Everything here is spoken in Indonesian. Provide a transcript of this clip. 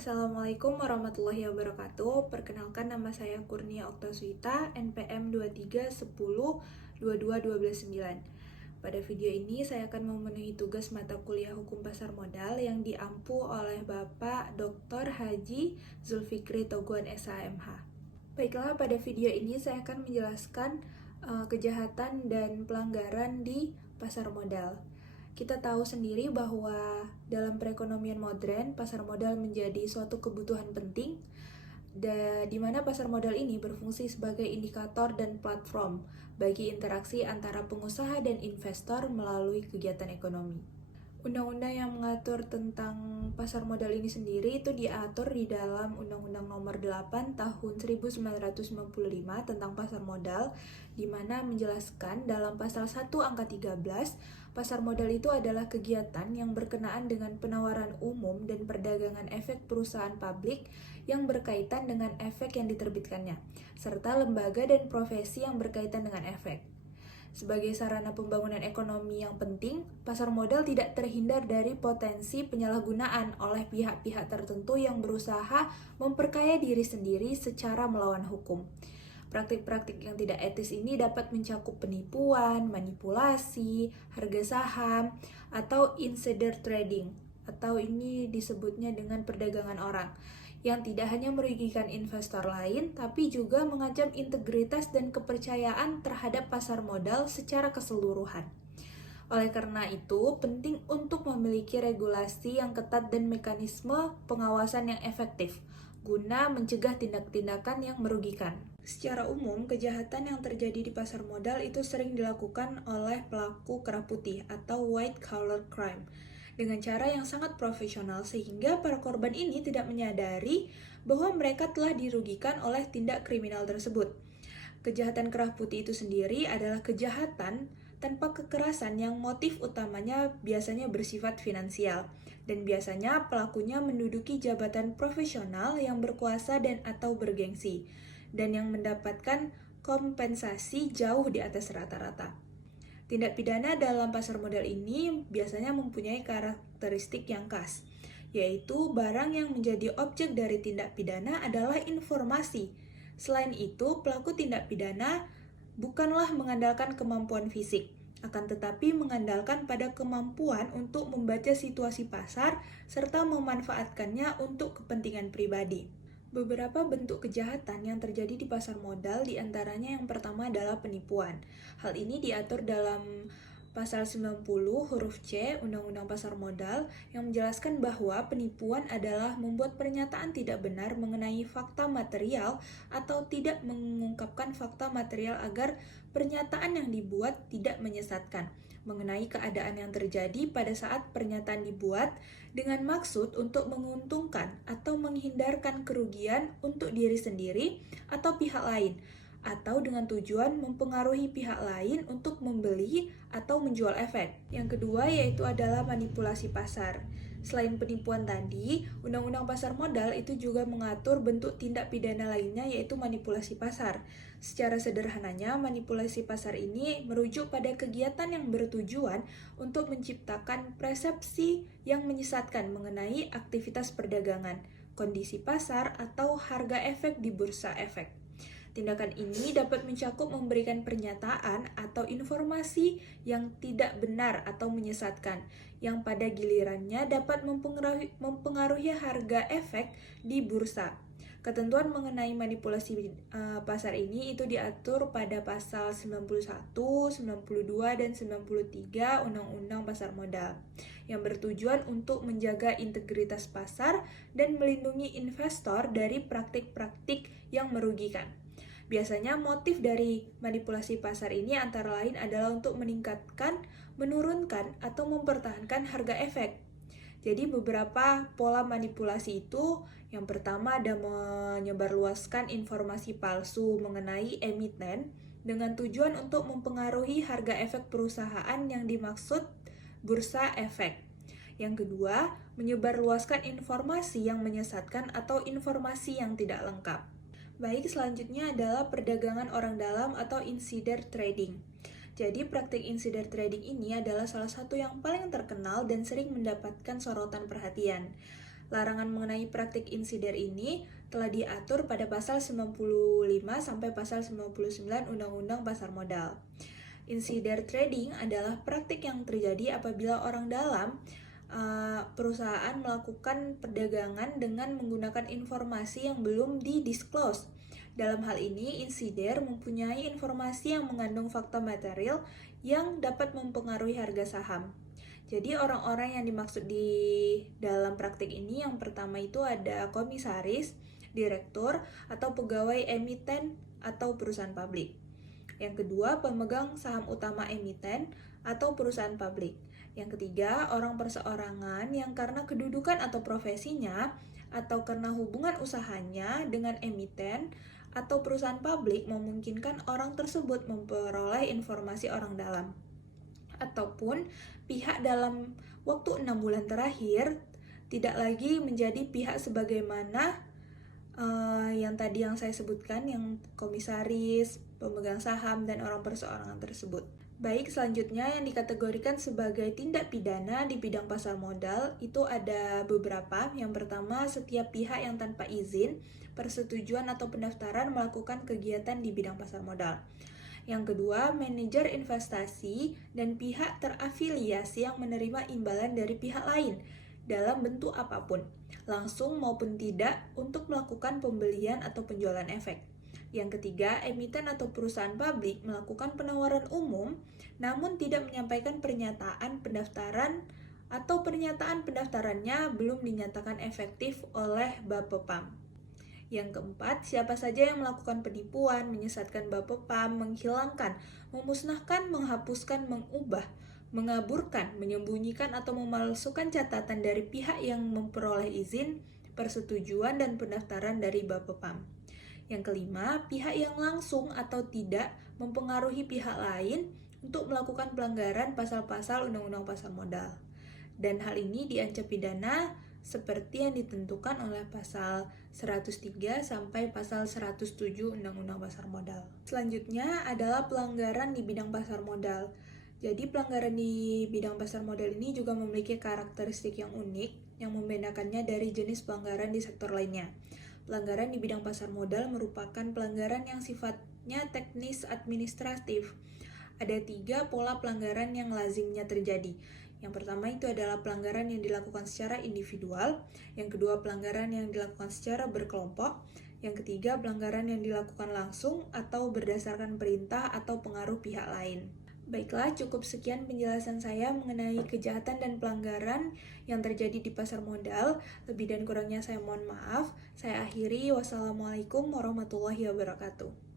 Assalamualaikum warahmatullahi wabarakatuh. Perkenalkan, nama saya Kurnia Oktaswita, NPM 231012229. Pada video ini saya akan memenuhi tugas mata kuliah Hukum Pasar Modal yang diampu oleh Bapak Dr. Haji Zulfikri Toguan SHMH. Baiklah, pada video ini saya akan menjelaskan kejahatan dan pelanggaran di pasar modal. Kita tahu sendiri bahwa dalam perekonomian modern, pasar modal menjadi suatu kebutuhan penting, di mana pasar modal ini berfungsi sebagai indikator dan platform bagi interaksi antara pengusaha dan investor melalui kegiatan ekonomi. Undang-undang yang mengatur tentang pasar modal ini sendiri itu diatur di dalam Undang-Undang Nomor 8 Tahun 1995 tentang pasar modal, di mana menjelaskan dalam pasal 1 angka 13, pasar modal itu adalah kegiatan yang berkenaan dengan penawaran umum dan perdagangan efek perusahaan publik yang berkaitan dengan efek yang diterbitkannya, serta lembaga dan profesi yang berkaitan dengan efek. Sebagai sarana pembangunan ekonomi yang penting, pasar modal tidak terhindar dari potensi penyalahgunaan oleh pihak-pihak tertentu yang berusaha memperkaya diri sendiri secara melawan hukum. Praktik-praktik yang tidak etis ini dapat mencakup penipuan, manipulasi, harga saham, atau insider trading, atau ini disebutnya dengan perdagangan orang, yang tidak hanya merugikan investor lain, tapi juga mengancam integritas dan kepercayaan terhadap pasar modal secara keseluruhan. Oleh karena itu, penting untuk memiliki regulasi yang ketat dan mekanisme pengawasan yang efektif, guna mencegah tindak-tindakan yang merugikan. Secara umum, kejahatan yang terjadi di pasar modal itu sering dilakukan oleh pelaku kerah putih atau white collar crime, dengan cara yang sangat profesional sehingga para korban ini tidak menyadari bahwa mereka telah dirugikan oleh tindak kriminal tersebut. Kejahatan kerah putih itu sendiri adalah kejahatan tanpa kekerasan yang motif utamanya biasanya bersifat finansial, dan biasanya pelakunya menduduki jabatan profesional yang berkuasa dan atau bergengsi, dan yang mendapatkan kompensasi jauh di atas rata-rata. Tindak pidana dalam pasar modal ini biasanya mempunyai karakteristik yang khas, yaitu barang yang menjadi objek dari tindak pidana adalah informasi. Selain itu, pelaku tindak pidana bukanlah mengandalkan kemampuan fisik, akan tetapi mengandalkan pada kemampuan untuk membaca situasi pasar serta memanfaatkannya untuk kepentingan pribadi. Beberapa bentuk kejahatan yang terjadi di pasar modal diantaranya yang pertama adalah penipuan. Hal ini diatur dalam Pasal 90 huruf C Undang-Undang Pasar Modal yang menjelaskan bahwa penipuan adalah membuat pernyataan tidak benar mengenai fakta material atau tidak mengungkapkan fakta material agar pernyataan yang dibuat tidak menyesatkan mengenai keadaan yang terjadi pada saat pernyataan dibuat dengan maksud untuk menguntungkan atau menghindarkan kerugian untuk diri sendiri atau pihak lain, atau dengan tujuan mempengaruhi pihak lain untuk membeli atau menjual efek. Yang kedua yaitu adalah manipulasi pasar. Selain penipuan tadi, Undang-Undang Pasar Modal itu juga mengatur bentuk tindak pidana lainnya yaitu manipulasi pasar. Secara sederhananya, manipulasi pasar ini merujuk pada kegiatan yang bertujuan untuk menciptakan persepsi yang menyesatkan mengenai aktivitas perdagangan, kondisi pasar, atau harga efek di bursa efek. Tindakan ini dapat mencakup memberikan pernyataan atau informasi yang tidak benar atau menyesatkan, yang pada gilirannya dapat mempengaruhi harga efek di bursa. Ketentuan mengenai manipulasi pasar ini itu diatur pada pasal 91, 92, dan 93 Undang-Undang Pasar Modal, yang bertujuan untuk menjaga integritas pasar dan melindungi investor dari praktik-praktik yang merugikan. Biasanya motif dari manipulasi pasar ini antara lain adalah untuk meningkatkan, menurunkan, atau mempertahankan harga efek. Jadi beberapa pola manipulasi itu, yang pertama ada menyebarluaskan informasi palsu mengenai emiten dengan tujuan untuk mempengaruhi harga efek perusahaan yang dimaksud bursa efek. Yang kedua, menyebarluaskan informasi yang menyesatkan atau informasi yang tidak lengkap. Baik, selanjutnya adalah perdagangan orang dalam atau insider trading. Jadi, praktik insider trading ini adalah salah satu yang paling terkenal dan sering mendapatkan sorotan perhatian. Larangan mengenai praktik insider ini telah diatur pada pasal 95 sampai pasal 99 Undang-Undang Pasar Modal. Insider trading adalah praktik yang terjadi apabila orang dalam perusahaan melakukan perdagangan dengan menggunakan informasi yang belum di-disclose. Dalam hal ini, insider mempunyai informasi yang mengandung fakta material yang dapat mempengaruhi harga saham. Jadi orang-orang yang dimaksud di dalam praktik ini yang pertama itu ada komisaris, direktur, atau pegawai emiten atau perusahaan publik. Yang kedua, pemegang saham utama emiten atau perusahaan publik. Yang ketiga, orang perseorangan yang karena kedudukan atau profesinya atau karena hubungan usahanya dengan emiten atau perusahaan publik memungkinkan orang tersebut memperoleh informasi orang dalam. Ataupun pihak dalam waktu 6 bulan terakhir tidak lagi menjadi pihak sebagaimana yang tadi yang saya sebutkan, yang komisaris, pemegang saham, dan orang perseorangan tersebut. Baik, selanjutnya yang dikategorikan sebagai tindak pidana di bidang pasar modal itu ada beberapa. Yang pertama, setiap pihak yang tanpa izin, persetujuan atau pendaftaran melakukan kegiatan di bidang pasar modal. Yang kedua, manajer investasi dan pihak terafiliasi yang menerima imbalan dari pihak lain dalam bentuk apapun, langsung maupun tidak, untuk melakukan pembelian atau penjualan efek. Yang ketiga, emiten atau perusahaan publik melakukan penawaran umum namun tidak menyampaikan pernyataan pendaftaran atau pernyataan pendaftarannya belum dinyatakan efektif oleh Bapepam. Yang keempat, siapa saja yang melakukan penipuan, menyesatkan Bapepam, menghilangkan, memusnahkan, menghapuskan, mengubah, mengaburkan, menyembunyikan, atau memalsukan catatan dari pihak yang memperoleh izin, persetujuan, dan pendaftaran dari Bapepam. Yang kelima, pihak yang langsung atau tidak mempengaruhi pihak lain untuk melakukan pelanggaran pasal-pasal Undang-Undang Pasar Modal. Dan hal ini diancam pidana seperti yang ditentukan oleh pasal 103 sampai pasal 107 Undang-Undang Pasar Modal. Selanjutnya adalah pelanggaran di bidang pasar modal. Jadi pelanggaran di bidang pasar modal ini juga memiliki karakteristik yang unik yang membedakannya dari jenis pelanggaran di sektor lainnya. Pelanggaran di bidang pasar modal merupakan pelanggaran yang sifatnya teknis administratif. Ada 3 pola pelanggaran yang lazimnya terjadi. Yang pertama itu adalah pelanggaran yang dilakukan secara individual, yang kedua pelanggaran yang dilakukan secara berkelompok, yang ketiga pelanggaran yang dilakukan langsung atau berdasarkan perintah atau pengaruh pihak lain. Baiklah, cukup sekian penjelasan saya mengenai kejahatan dan pelanggaran yang terjadi di pasar modal. Lebih dan kurangnya saya mohon maaf. Saya akhiri. Wassalamualaikum warahmatullahi wabarakatuh.